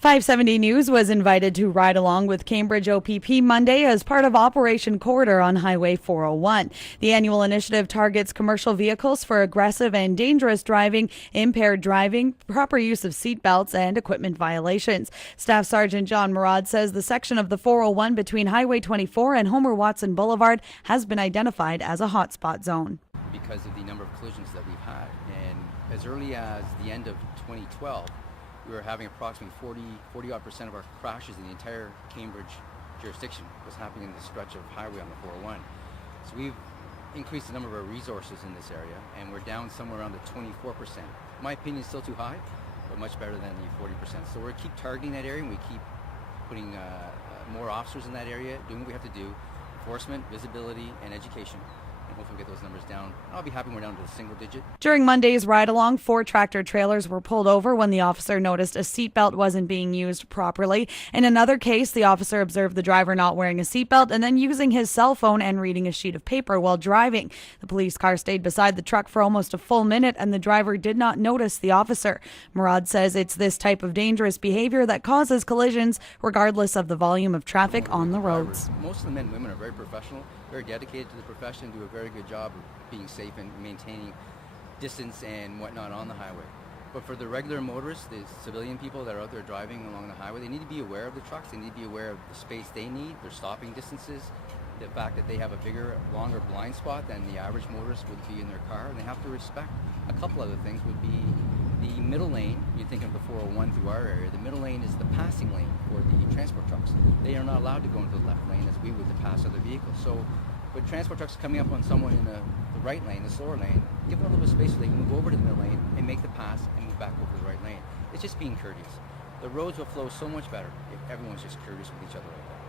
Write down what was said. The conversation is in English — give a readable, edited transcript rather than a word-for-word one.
570 News was invited to ride along with Cambridge OPP Monday as part of Operation Corridor on Highway 401. The annual initiative targets commercial vehicles for aggressive and dangerous driving, impaired driving, proper use of seatbelts, and equipment violations. Staff Sergeant John Murad says the section of the 401 between Highway 24 and Homer Watson Boulevard has been identified as a hotspot zone. Because of the number of collisions that we've had, and as early as the end of 2012, we were having approximately 40% of our crashes in the entire Cambridge jurisdiction was happening in the stretch of highway on the 401. So we've increased the number of our resources in this area, and we're down somewhere around the 24%. In my opinion, still too high, but much better than the 40%. So we're keep targeting that area, and we keep putting more officers in that area, doing what we have to do, enforcement, visibility, and education. And hopefully get those numbers down. I'll be happy when we're down to the single digit. During Monday's ride-along, 4 tractor trailers were pulled over when the officer noticed a seatbelt wasn't being used properly. In another case, the officer observed the driver not wearing a seatbelt and then using his cell phone and reading a sheet of paper while driving. The police car stayed beside the truck for almost a full minute, and the driver did not notice the officer. Murad says it's this type of dangerous behavior that causes collisions, regardless of the volume of traffic on the roads. Most of the men and women are very professional, very dedicated to the profession, do a very good job of being safe and maintaining distance and whatnot on the highway. But for the regular motorists, the civilian people that are out there driving along the highway, they need to be aware of the trucks, they need to be aware of the space they need, their stopping distances, the fact that they have a bigger, longer blind spot than the average motorist would be in their car, and they have to respect. A couple other things would be the middle lane. You think of the 401 through our area, the middle lane is the passing lane for the transport trucks. They are not allowed to go into the left lane as we would to pass other vehicles. So with transport trucks coming up on someone in the right lane, the slower lane, give them a little bit of space so they can move over to the middle lane and make the pass and move back over to the right lane. It's just being courteous. The roads will flow so much better if everyone's just courteous with each other like that.